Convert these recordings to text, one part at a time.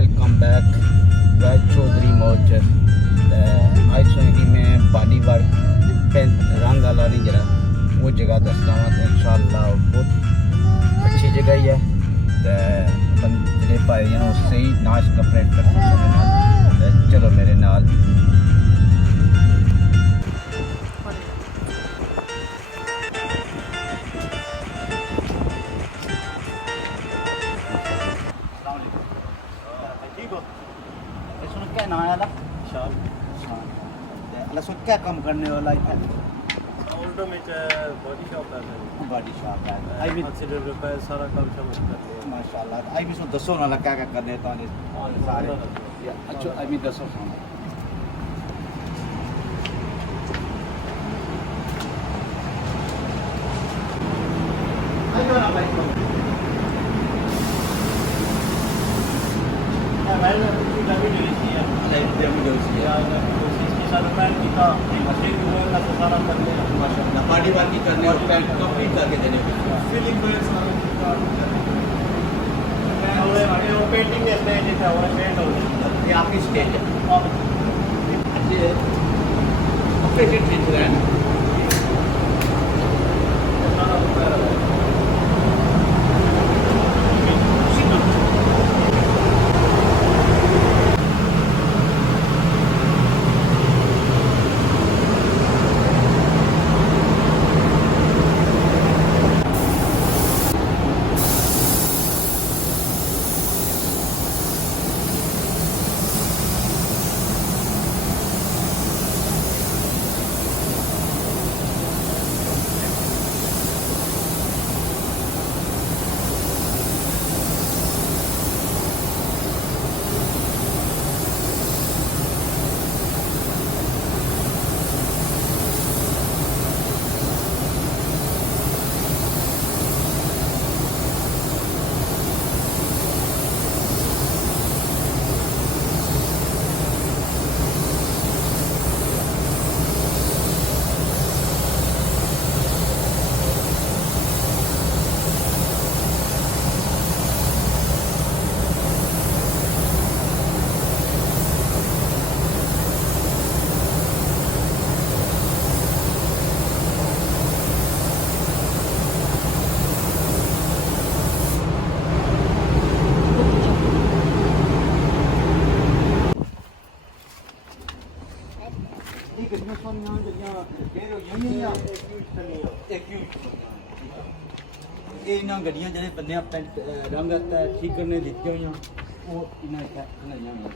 Welcome back वैद चौधरी मौज आज सुने कि मैं बॉडी वर्क रंग वाला नहीं जरा वो जगह दसदा वा तो इंशाअल्लाह बहुत अच्छी जगह ही है तो बंदे भाई हैं उससे ही नाच कपड़े कर सकते हैं। चलो मेरे नाल क्या नाम है शाल शाल क्या काम करने वाला ऑल्टो में बॉडी शॉप है बॉडी शॉप है आई भी कंसीडर रुपए सारा काम समझ करते हैं माशाल्लाह आई भी सो दसो ना क्या क्या करने तो सारे अच्छा आई भी दसो पार्टी वार्टी करने और कंप्लीट करके देने पेंटिंग स्टेज है वो पेंट हो गया ये आपकी स्टेज है अच्छे ऑपरेटेड थिंग है इन्होंने गड्डियां जो बंदे रंग ठीक करने दी हुई वो इन्हें बनाई हुई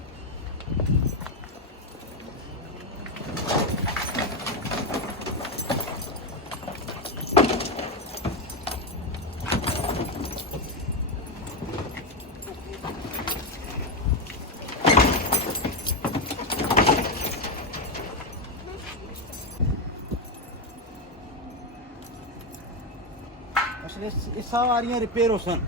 ये सारियां रिपेयर हो सन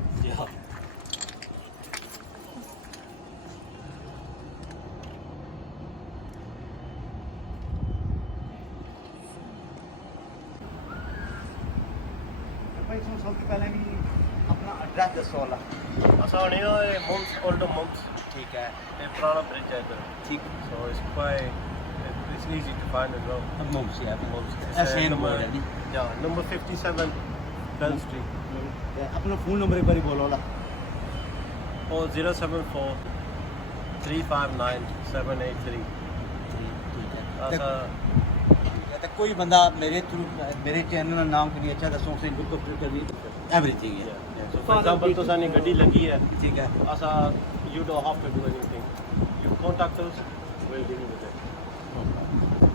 भाई सबसे पहले भी अपना एड्रेस दसो वाला आसानी है मम्स ऑल्टो मम्स ठीक है ये पुराना ब्रिज है इधर ठीक so it's quite it's easy to find as well mum's या Mum's ऐसे number है जी yeah number 57 Bell Street अपना फोन नंबर एक बार बोलो ला or 074 359 783 ठीक है ऐसा तो कोई बंदा मेरे थ्रू मेरे चैनल का नाम करिए अच्छा दसो से इनको कर एवरीथिंग है so for example तो सानी गड्डी लगी है ठीक है ऐसा you don't have to do anything you contact us we'll deal with it